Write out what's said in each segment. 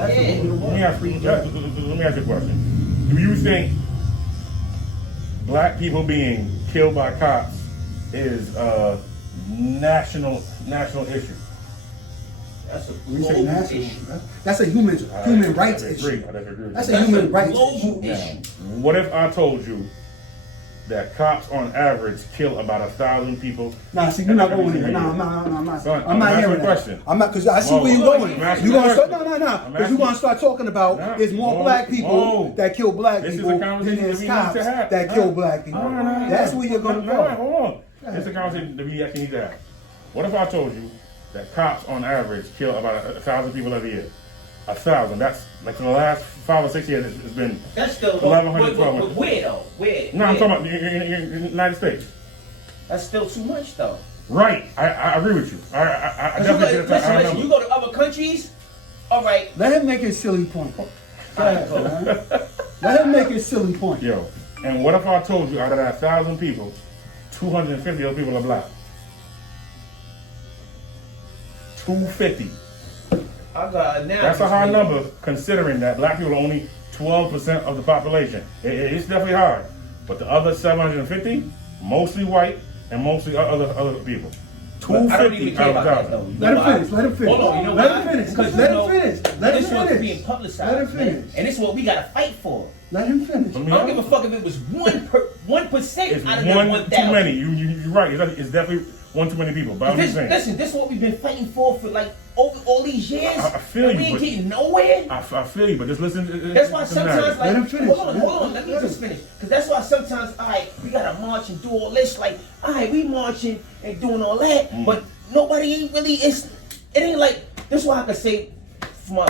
That's Yeah. a Let me ask you a question. Do you think black people being killed by cops is a national issue? That's a When you say global national, issue. that's a human rights I issue. disagree. That's a That's human a rights global issue. issue. What if I told you that cops on average kill about 1,000 people? Nah, see, you're not going here. Nah, I'm not. Son, I'm not I'm asking hearing a that. question. I'm not, because I see Whoa, where you're whoa, going. I'm asking You're a gonna start, question. because you're gonna start talking about there's more black people that kill black This is people a than conversation there's that we need cops to have. that kill black people. That's where you're gonna No, go. hold on. This is a conversation that we actually need to have. What if I told you that cops on average kill about 1,000 people every year? 1,000. That's like for the last 5 or 6 years, it's been That's still 1,100, but 1,200. where though? Where? No, I'm Where? talking about the United States. That's still too much though. Right. I agree with you. I definitely get a Listen, you go to other countries, all right. Let him make his silly point. Go ahead, man. Let him make his silly point. Yo, and what if I told you out of that 1,000 people, 250 of those people are black? 250. I got now. That's a high number considering that black people are only 12% of the population. It's definitely hard. But the other 750, mostly white and mostly other people. I don't 250 even care out about of that 1,000. though. Let him finish. Let him finish. Hold on, you know Let why? him finish. Because Let you know, him finish. Let him this one's being finish. publicized. Let him man. finish. And this is what we gotta fight for. Let him finish. Let I me don't give a fuck if it was 1% It's out of the one 1,000. too many. You're right. It's definitely one too many people. But I'm just saying. Listen, this is what we've been fighting for like over all these years. I feel and you, we ain't but- getting nowhere. I feel you, but just listen. That's why listen to sometimes, that. like, Let him finish. hold on, let me just finish. Because that's why sometimes, all right, we gotta march and do all this. Like, all right, we marching and doing all that, but nobody ain't really. It ain't like. That's why I can say, my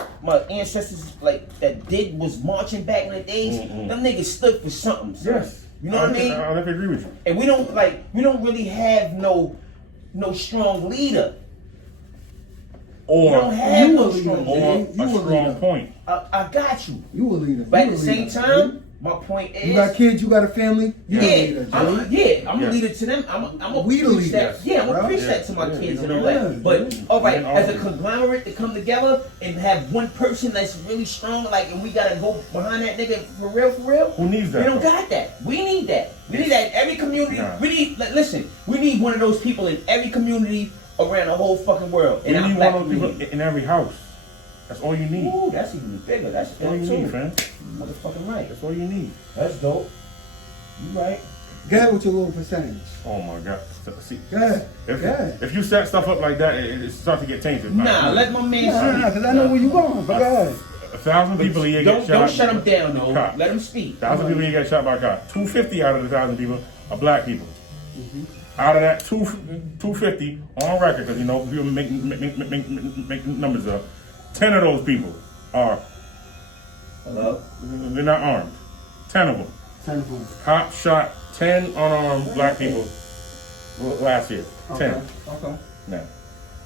ancestors like that was marching back in the days. Them niggas stood for something. Son. Yes. You know what I mean? I definitely agree with you. And we don't really have no strong leader. We Or don't have You no a leader, strong man. leader. You a a strong leader. point. I got you. You a leader. But You at a the same leader. time, my point is, You got kids, you got a family, you a yeah, leader, I'm Jay. a Yes. leader to them. I'm gonna We the preach leaders, that. Yeah, I'm gonna bro. preach Yeah. that to my Yeah. kids and all Yeah. that. But Yeah. all right, Yeah. as a conglomerate to come together and have one person that's really strong, like, and we gotta go behind that nigga for real, for real. Who needs that? We don't though? got that. We need that. We need that in every community. Nah. We need. Like, listen, we need one of those people in every community around the whole fucking world. You In our need black one of those community. people in every house. That's all you need. Ooh, that's even bigger. That's That's all you dope need, too. fam. Motherfucking right. That's all you need. That's dope. You right. Go ahead with your little percentage. Oh my God. See, Go ahead. if, Go ahead. if you set stuff up like that, it starts to get tainted. Nah, let my man Nah, speak. because I know where you're going, but go ahead. 1,000 people a year get shot. Don't shut him down, though. Cop. Let him speak. 1,000 people a year get shot by a cop. 250 out of the 1,000 people are black people. Out of that 250 on record, because you know people make numbers up. 10 of those people are Hello? they're not armed. 10 of them. 10 of them. Cops shot 10 unarmed black people last year. 10. Okay. Now,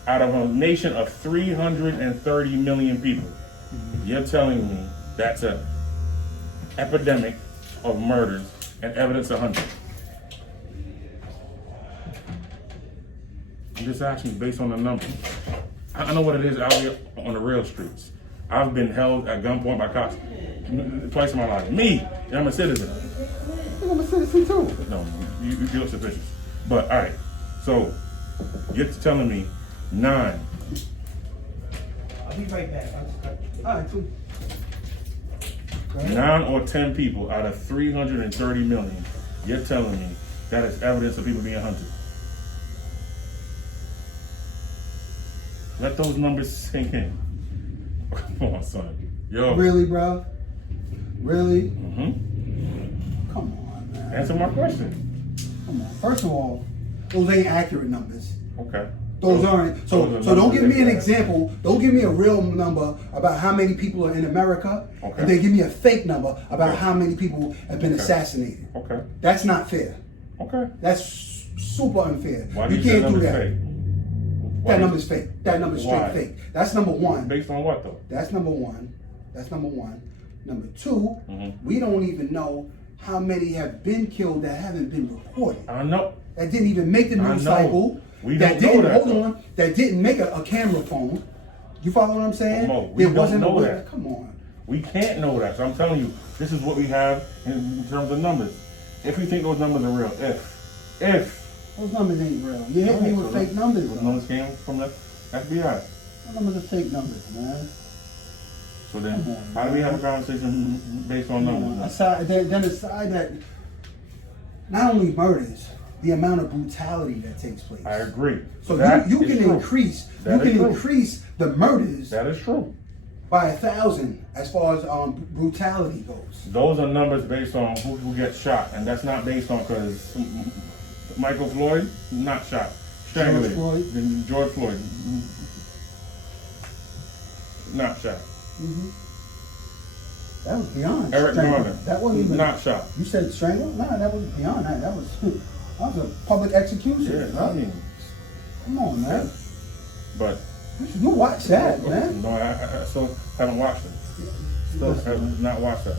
out of a nation of 330 million people, you're telling me that's an epidemic of murders and evidence of hunting. I'm just asking based on the numbers. I know what it is out here on the real streets. I've been held at gunpoint by cops twice in my life. Me, and I'm a citizen. I'm a citizen too. No, you look suspicious. But all right, so you're telling me 9. I'll be right back. All right, cool. 9 or 10 people out of 330 million, you're telling me that is evidence of people being hunted. Let those numbers sink in. Come on, son. Yo. Really, bro? Really? Mm-hmm. Come on, man. Answer my question. Come on. First of all, those ain't accurate numbers. Okay. Those aren't. So Those are don't numbers give me an that- example. Don't give me a real number about how many people are in America, Okay. and then give me a fake number about Okay. how many people have been Okay. assassinated. Okay. That's not fair. Okay. That's super unfair. Why do You you say can't do numbers that. fake? Why That do you- number's fake. That number's straight Why? fake. That's number one. Based on what though? That's number one. That's number one. Number two, Mhm. we don't even know how many have been killed that haven't been reported. I know. That didn't even make the I news know. cycle. We that don't know didn't that, hold though. on. That didn't make a camera phone. You follow what I'm saying? Mo, we don't wasn't know a that. Come on. We can't know that. So I'm telling you, this is what we have in terms of numbers. If we think those numbers are real, if Those numbers ain't real. You hit me with fake numbers. those Bro. numbers came from the FBI. Those numbers are fake numbers, man. So then, Come on, how do we have a conversation based on numbers? Aside that, not only murders, the amount of brutality that takes place. I agree. So That you is can true. increase That is true. increase the murders That is true. by 1,000 as far as brutality goes. Those are numbers based on who gets shot, and that's not based on because Michael Floyd not shot, strangulated. Floyd? Then George Floyd not shot. That was beyond Eric strangle. Garner That wasn't even not shot. You said strangle? No, that was beyond that. That was a public execution. Yeah, bro. I mean, Come on, man. but You watch that, man. no, I still haven't watched it. Still Listen, have not watched that.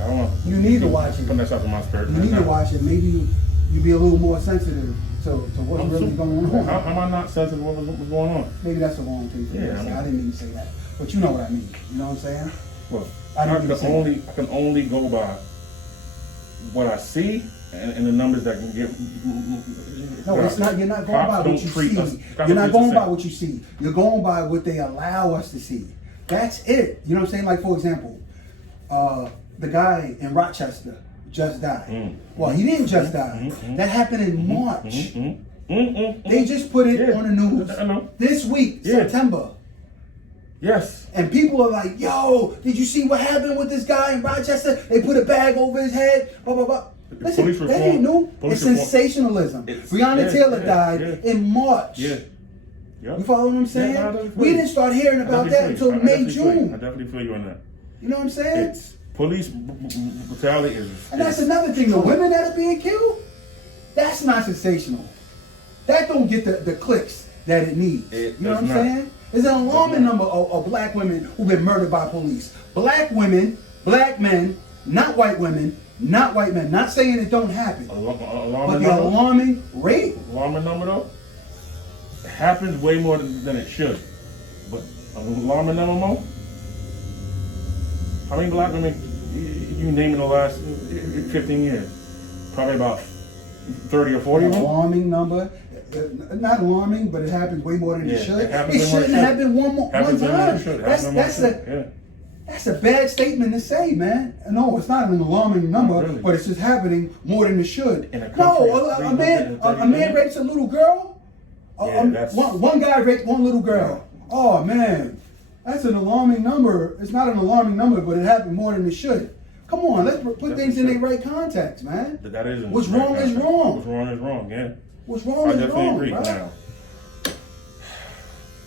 I don't know. You need to watch it. Put that stuff in my spirit. You need to watch it. Maybe you be a little more sensitive to what's really going How on. am I not sensitive to what was going on? Maybe that's the wrong thing for me Yeah, to I say. mean- I didn't mean to say that. But you know what I mean. You know what I'm saying? Well, I I didn't can say only go by what I see and the numbers that can get. No, it's not. You're not going Cops by what don't you treat see. us- cops You're don't not treat going us by the what you see. You're going by what they allow us to see. That's it. You know what I'm saying? Like, for example, the guy in Rochester just died. Well, he didn't just die. That happened in March. They just put it Yeah. on the news I know. this week, Yeah. September. Yes. And people are like, yo, did you see what happened with this guy in Rochester? They put a bag over his head, blah, blah, blah. Listen, Police that reform- ain't new. police It's reform- sensationalism. Breonna yeah, Taylor yeah, died yeah. in March. Yeah. Yep. You follow what I'm saying? Yeah, I definitely feel We you. didn't start hearing I about definitely that feel you. until I May, definitely feel you. I June. definitely feel you on that. You know what I'm saying? It's police brutality is. And that's another thing. The women that are being killed, that's not sensational. That don't get the clicks that it needs. It You know what does I'm not. saying? There's an alarming number of black women who've been murdered by police. Black women, black men, not white women, not white men. Not saying it don't happen. But Alarming the number. alarming rate, Alarming number though. It happens way more than it should. But alarming number more. How many black women you name in the last 15 years? Probably about 30 or 40 of an them. alarming number. Not alarming, but it happens way more than it should. It happens It way more than shouldn't it should. happen one Happens way more than time. it should. That's Happens way more that's than it a should. Yeah. that's a bad statement to say, man. No, it's not an alarming number, Not really. but it's just happening more than it should. In a country No, of a man 330 rapes a little girl. Yeah, that's- One guy raped one little girl. Oh man, that's an alarming number. It's not an alarming number, but it happened more than it should. Come on, let's put things in their right context, man. That is. What's wrong is wrong. What's wrong is wrong. Yeah. What's wrong I is definitely wrong, agree. bro. Now.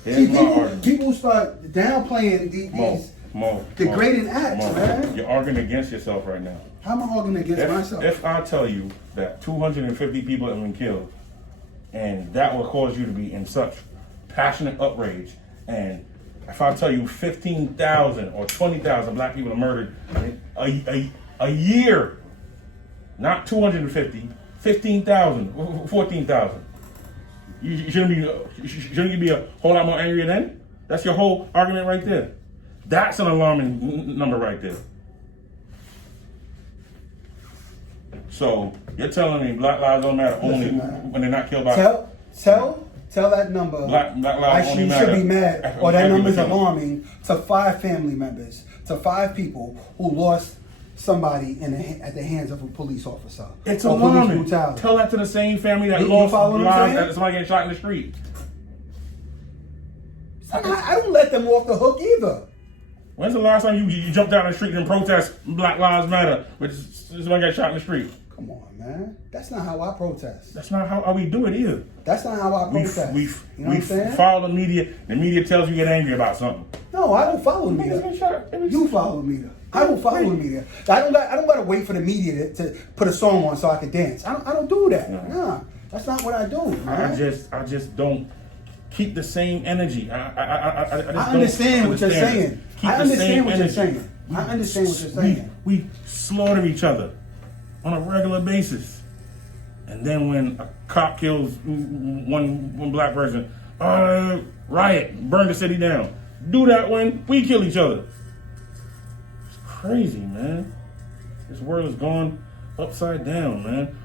See, Here's my people, argument. people start downplaying these. degrading acts, Mo, man. You're arguing against yourself right now. How am I arguing against myself? If I tell you that 250 people have been killed, and that will cause you to be in such passionate outrage, and if I tell you 15,000 or 20,000 black people are murdered a year, not 250, 15,000, 14,000, shouldn't you be a whole lot more angry then? That's your whole argument right there. That's an alarming number right there. So you're telling me Black Lives Don't Matter only Listen, man. when they're not killed by Tell that number. Black lives only You matter. should be mad, or that number is Everybody. alarming to 5 family members, to 5 people who lost somebody at the hands of a police officer. It's or police alarming. brutality. Tell that to the same family that You lost follow what I'm lives saying? at somebody getting shot in the street. I don't let them off the hook either. When's the last time you jumped down the street and protest Black Lives Matter when somebody got shot in the street? Come on, man. That's not how I protest. That's not how we do it either. That's not how I We protest. we you know what I'm saying? follow the media. The media tells you get angry about something. No, I don't follow the Niggas been media. shot. You follow the media. I don't follow the media. I don't gotta wait for the media to put a song on so I can dance. I don't do that. No. Nah, that's not what I do, man. I just don't keep the same energy. I just don't understand what you're understand saying. it. Keep I the understand same what you're energy. saying. I understand what you're saying. We slaughter each other on a regular basis, and then when a cop kills one black person, riot, burn the city down. Do that when we kill each other. It's crazy, man. This world is going upside down, man.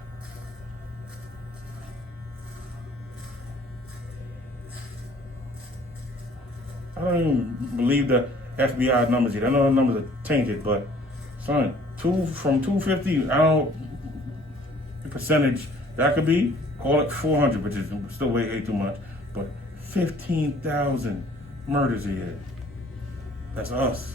I don't even believe the FBI numbers yet. I know the numbers are tainted, but son, from 250, I don't the percentage that could be. Call it 400, which is still way too much, but 15,000 murders a year. That's us.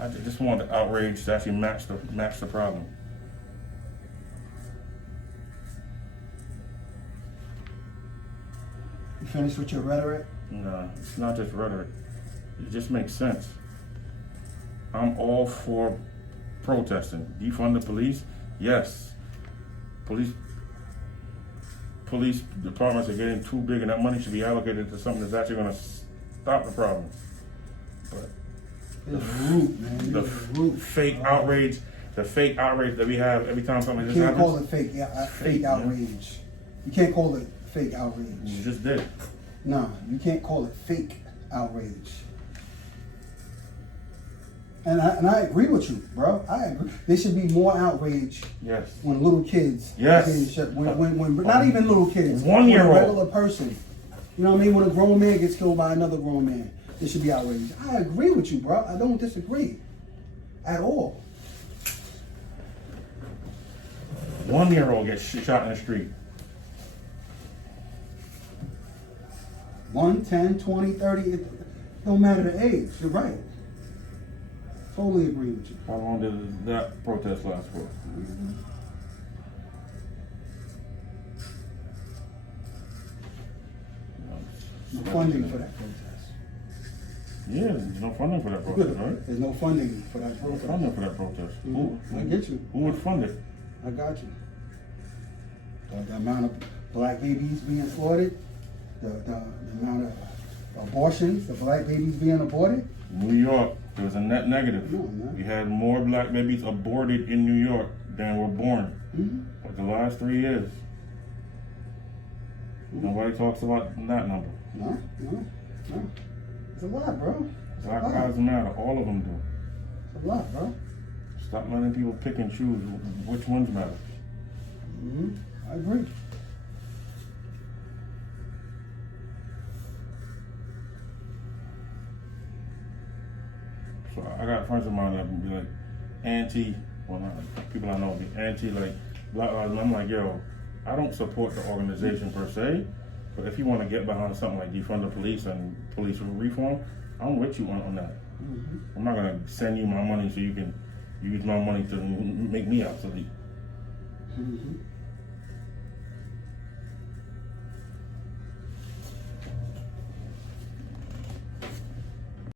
I just want the outrage to actually match the problem. You finished with your rhetoric? No, it's not just rhetoric. It just makes sense. I'm all for protesting. Defund the police? Yes. Police departments are getting too big, and that money should be allocated to something that's actually going to stop the problem. But It's root, man. the It's root. fake outrage that we have every time something like You this can't call happens. it fake, yeah, fake man. outrage. You can't call it fake outrage. You just did. No, you can't call it fake outrage. And I agree with you, bro. I agree. There should be more outrage Yes. when little kids. Yes. Getting shot. When not even little kids. 1 year when a old. regular person. You know what I mean? When a grown man gets killed by another grown man, there should be outrage. I agree with you, bro. I don't disagree at all. 1 year old gets shot in the street. 1, 10, 20, 30, it don't matter the age. You're right. Totally agree with you. How long did that protest last for? No funding for that protest. Yeah, there's no funding for that protest, right? There's no funding for that No protest. funding for that protest. Mhm. I get you. Who would fund it? I got you. The amount of black babies being slaughtered, the amount of abortions, the black babies being aborted. New York, there was a net negative. No, no. We had more black babies aborted in New York than were born. Mm-hmm. Like the last 3 years. Nobody talks about that number. No. It's a lot, bro. It's a Black lot. lives matter. All of them do. It's a lot, bro. Stop letting people pick and choose which ones matter. Mm-hmm. I agree. So I got friends of mine that be like well not people I know be anti like Black Lives Matter. I'm like, yo, I don't support the organization per se, but if you want to get behind something like defund the police and police reform, I'm with you on that. Mm-hmm. I'm not gonna send you my money so you can use my money to make me obsolete. Mm-hmm.